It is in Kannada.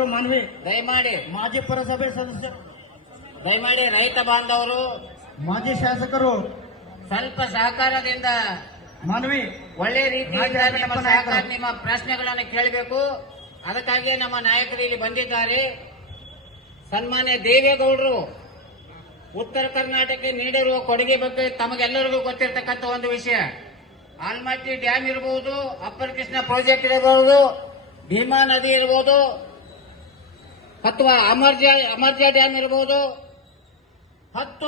ಶಾಸಕರು ಮನವಿ. ದಯಮಾಡಿ ಮಾಜಿ ಪುರಸಭೆ ಸದಸ್ಯರು, ದಯಮಾಡಿ ರೈತ ಬಾಂಧವರು ಮಾಜಿ ಶಾಸಕರು ಸ್ವಲ್ಪ ಸಹಕಾರದಿಂದ ಮನವಿ. ಒಳ್ಳೆ ರೀತಿಯಿಂದ ನಿಮ್ಮ ಪ್ರಶ್ನೆಗಳನ್ನು ಕೇಳಬೇಕು. ಅದಕ್ಕಾಗಿ ನಮ್ಮ ನಾಯಕರು ಇಲ್ಲಿ ಬಂದಿದ್ದಾರೆ. ಸನ್ಮಾನ್ಯ ದೇವೇಗೌಡರು ಉತ್ತರ ಕರ್ನಾಟಕಕ್ಕೆ ನೀಡಿರುವ ಕೊಡುಗೆ ಬಗ್ಗೆ ತಮಗೆಲ್ಲರಿಗೂ ಗೊತ್ತಿರತಕ್ಕಂಥ ಒಂದು ವಿಷಯ. ಆಲ್ಮಟ್ಟಿ ಡ್ಯಾಮ್ ಇರಬಹುದು, ಅಪ್ಪರ್ ಕೃಷ್ಣ ಪ್ರಾಜೆಕ್ಟ್ ಇರಬಹುದು, ಭೀಮಾ ನದಿ ಇರಬಹುದು, ಅಥವಾ ಅಮರ್ಜಾ ಡ್ಯಾಮ್ ಇರಬಹುದು. 10